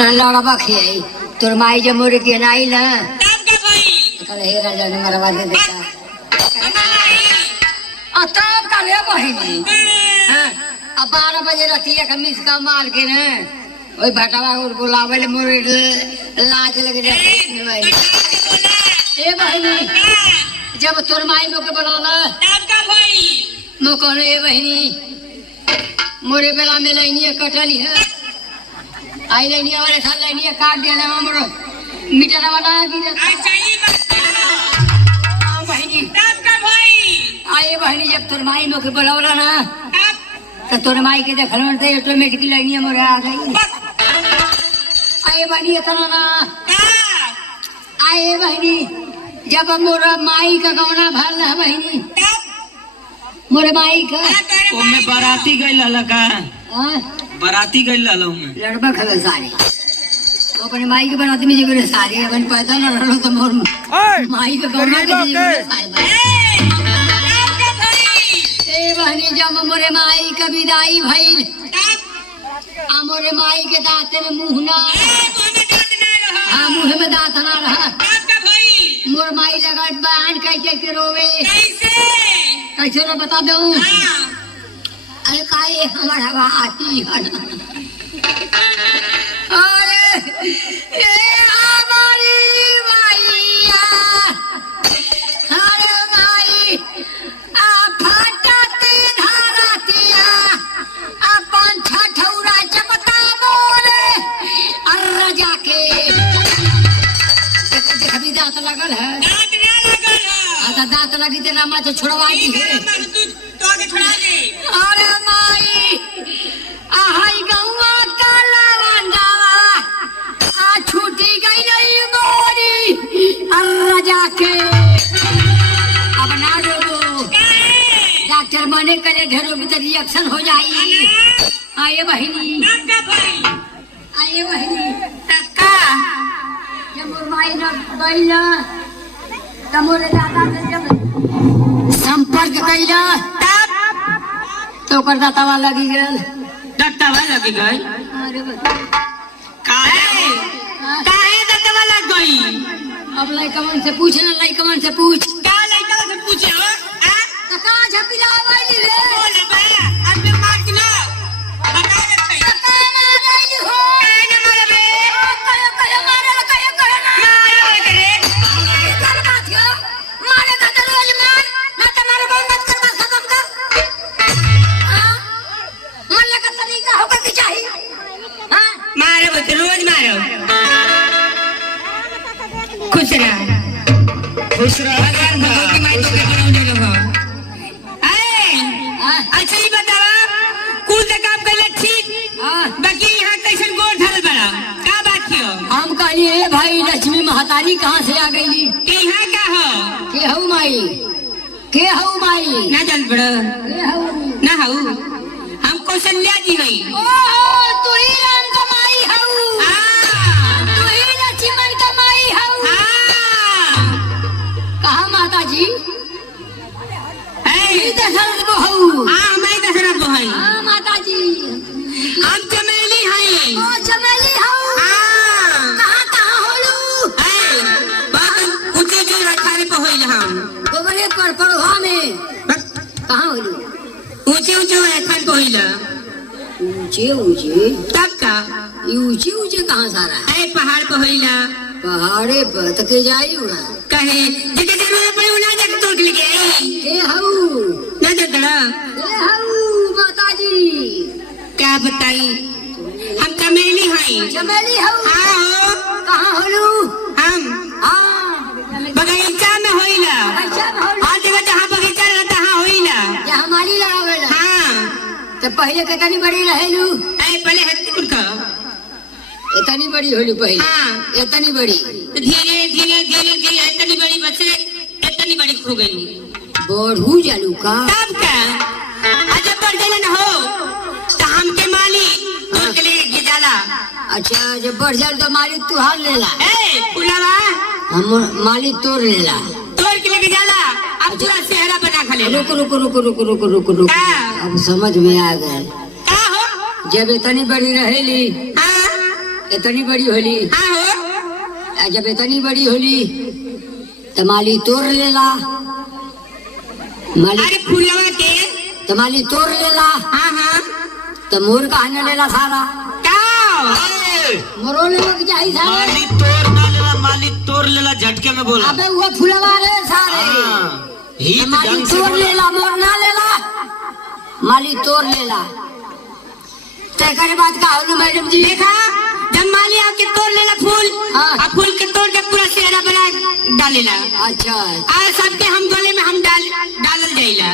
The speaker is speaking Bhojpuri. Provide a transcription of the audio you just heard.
लड़बा खियाई तोर माई जब मोरे के नाई ना तब का भाई कल हे राजा ने मरवा दे देखा तब का ले बहिनी हां अब 12 बजे रतिया का मिस का मार के ना ओई भटावा और बुलावे ले मोरे लाज लगे जाती ए बहिनी जब तोर माई मोके बुलाला तब का भाई मो कहले ए बहिनी मोरे बेला में लाइनिया कटली है आई लाइनिया वाले साल लाइनिया काट दिया ना हमरो मीटर वाला गिर अच्छा ये बात हां बहिनी तब का भाई आए बहिनी जब तोर माई मोके बुलावला ना तब तो तोर माई के देखल में ऑटोमेटिक लाइनिया मोरे आ गई आए बहिनी इतना ना आए बहिनी जब मोरा माई का गौना भरल है बहिनी तब मोरे माई का ओमे बाराती गइल लका हां बाराती गइल लहू में लड़बा खल सारे तो अपने माई के बनाते में जगह सारे अपन पैदा न रहलो तो मोर माई के गौना के जगह सारे तब का भाई ए बहनी जब मोरे माई का विदाई भइल तब आ मोरे माई के दांत में मुंह ना हां मुंह में दांत ना रहा तब का भाई मोर माई लगत बान कैसे के रोवे कैसे कैसे रो बता दूं हां अरे काहे हमारा बाती है अरे ए हमारी माईया अरे माई आ फटती धरतिया अपन छठौरा चपता बोले अरे जाके देख भी दांत लगल है दांत ना लगल है आता दांत लगी ते रामा तो छुड़वा दी है तू तो के छोड़ा दे अरे माई आहाई गौवा काला बंदावा आ छूटी गई नहीं मोरी अरे जाके अब ना रोगो डॉक्टर मने करे ढेरों भीतर रिएक्शन हो जाई आए बहिनी तब का भाई आए बहिनी तक्का जब मोर माई न गई ना तब मोरे दादा से जब संपर्क कैला तब तो ओकर दातावा लगी गेल डट्टावा लगी गई अरे काहे काहे डट्टावा लग गई अब लइकमन से पूछ ना लइकमन से पूछ का लइका से पूछे हो आ तका झपिला वाली रे बोल बा अब मैं मार दिला बता दे तका मारली हो ना मार बे कयो मारे ना मारो रे कर बात हो मारे का तो रोज मार ना तुम्हारे बहुत मत कर बस खत्म कर हां मल्ले का तरीका होगा कि चाहिए हां मारो बस रोज मारो खुश रह भगवान भगवती माई तो के गिरौने रहो अच्छा ही बतावा कुल से काम कर ले ठीक बाकी यहाँ कैसन गोड़ धरल बड़ा का बात कियो हम कहली हे भाई लक्ष्मी महतारी कहां से आ गईली के यहाँ का हो के हऊ माई ना जान बड़ा के हऊ ना हो हम कौशल्या जी हई ओ तू ही राम का माई हऊ तू ही लक्ष्मण का माई हऊ कहा माता जी ही दशरथ को हऊ मैं दशरथ बहन हाँ माता जी हम चमेली हई ओ चमेली हऊ कहाँ होलू बहुत ऊंचे ऊंचे रखाने पे होइल हम गोबरे पर पड़ोहा में कहाँ होलू ऊंचे ऊंचे रखाने पे होइल ऊंचे तब का ये ऊंचे कहाँ सारा है ऐ पहाड़ पे होइल पहाड़े पर तके जाई उड़ा कहे जिते जरूरत पड़े ना जाके तोड़ के लेके आई के हऊ ना जाता के हऊ माता जी क्या बताई हम चमेली हई चमेली हऊ हाँ हो कहाँ होलू हम हाँ बगीचा में होइला अच्छा होलू हर जगह जहाँ बगीचा रहता वहाँ होइला ये हमारी लड़ावेला हाँ तो पहले कितनी बड़ी रहेलू ऐ पहले हत्ती कुड़का इतनी बड़ी होलू पहले हाँ इतनी बड़ी तो धीरे धीरे धीरे धीरे इतनी बड़ी बच्चे इतनी बड़ी खो गई बढ़ू जालू का तब का जब बढ़ जाए ना हो तो हमके माली तोड़ के लेके गिजाला अच्छा जब बढ़ जाए तो मालिक तू हार लेला ए पुलावा हम मालिक तोड़ लेला तोड़ के लेके जाला अब पूरा सेहरा बना खा लेला रुक अब समझ में आ गए का हो जब इतनी बड़ी रहेली हाँ इतनी बड़ी होली हाँ हो जब इतनी बड़ी होली तो माली तोड़ लेला माली अरे फूलवा के तो माली तोड़ लेला हाँ हाँ तो मोर कहाने लेला सारा का मोरो लेला के चाहिए सारा माली तोड़ ना लेला, माली तोड़ लेला झटके में बोला। अबे वो फुलवा रे सारे हाँ, ही तो तो माली ढंग से तोड़ बोला। लेला मोर ना लेला माली तोड़ लेला तेकर बात का होलू मैडम जी देखा जब माली आके तोड़ लेला फूल हाँ। और फूल के तोड़ के पूरा सेहरा बना डालेला अच्छा और सबके हम गले में हम डालल जाइला